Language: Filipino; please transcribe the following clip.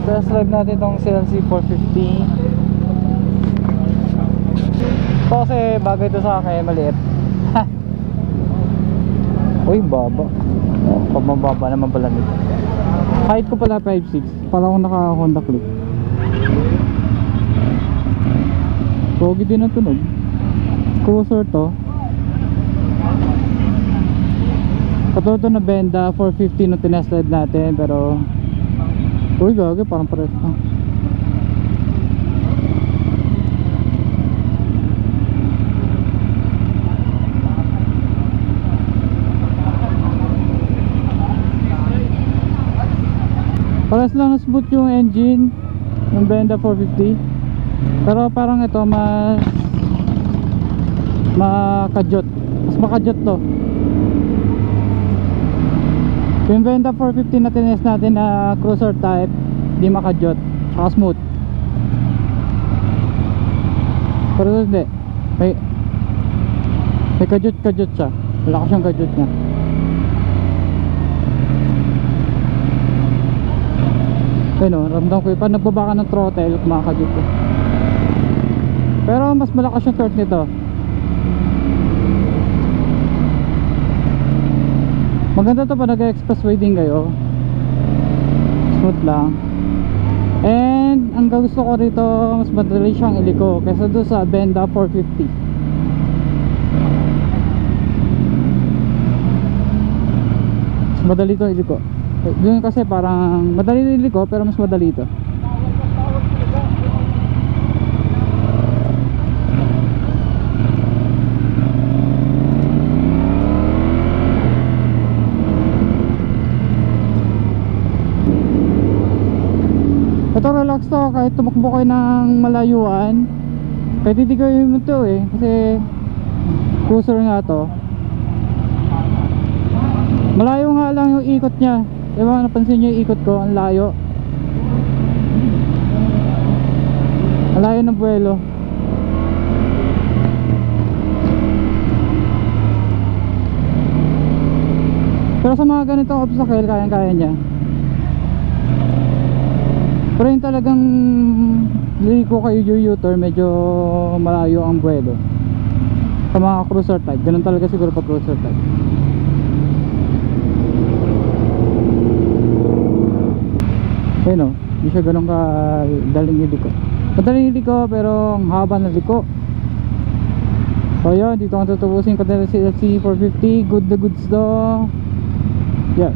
test drive natin itong CLC 450. Ito kasi bagay ito sa akin, maliit. Uy, baba. Pababa naman pala nito. Height ko pala 5'6". Pala akong naka Honda Click. Pogi din ang tunog. Cruiser to. Katulad to na Benda 450 na tinest-drive natin, pero uy, gagi, parang pares na. Pares lang na smooth yung engine yung Benda 450, pero parang ito mas makajot, mas makajot to. Yung Benda 450 na tinest natin na cruiser type, di makajot, saka smooth. Pero hindi, may kajot siya, wala ko siyang kajot niya. Ayun, ramdam ko yung pag nagbaba ka ng throttle, kumakajot ko. Pero mas malakas yung torque nito. Maganda to pa nag-expressway din kayo. Smooth lang. And ang gusto ko rito, mas madali siyang iliko kaysa doon sa Benda 450. Mas madali to iliko. Doon kasi parang madali iliko pero mas madali to. Ito relax to, kahit tumakbo kayo ng malayuan, kahit hindi kayo mo to kasi cruiser nga to. Malayo nga lang yung ikot nya. Diba napansin nyo yung ikot ko, ang layo. Ang layo ng buwelo. Pero sa mga ganitong obstacle, kayang-kaya nya. Pero yung talagang liliko kayo U-turn, medyo malayo ang buwelo. Sa mga cruiser type, ganun talaga siguro pa cruiser type. Ayun o, hindi siya ganun ka daling iliko. Madaling iliko pero ang haba na liko. So yun, dito ang tutubusin ko dahil si LC 450. Good na goods to. Yeah.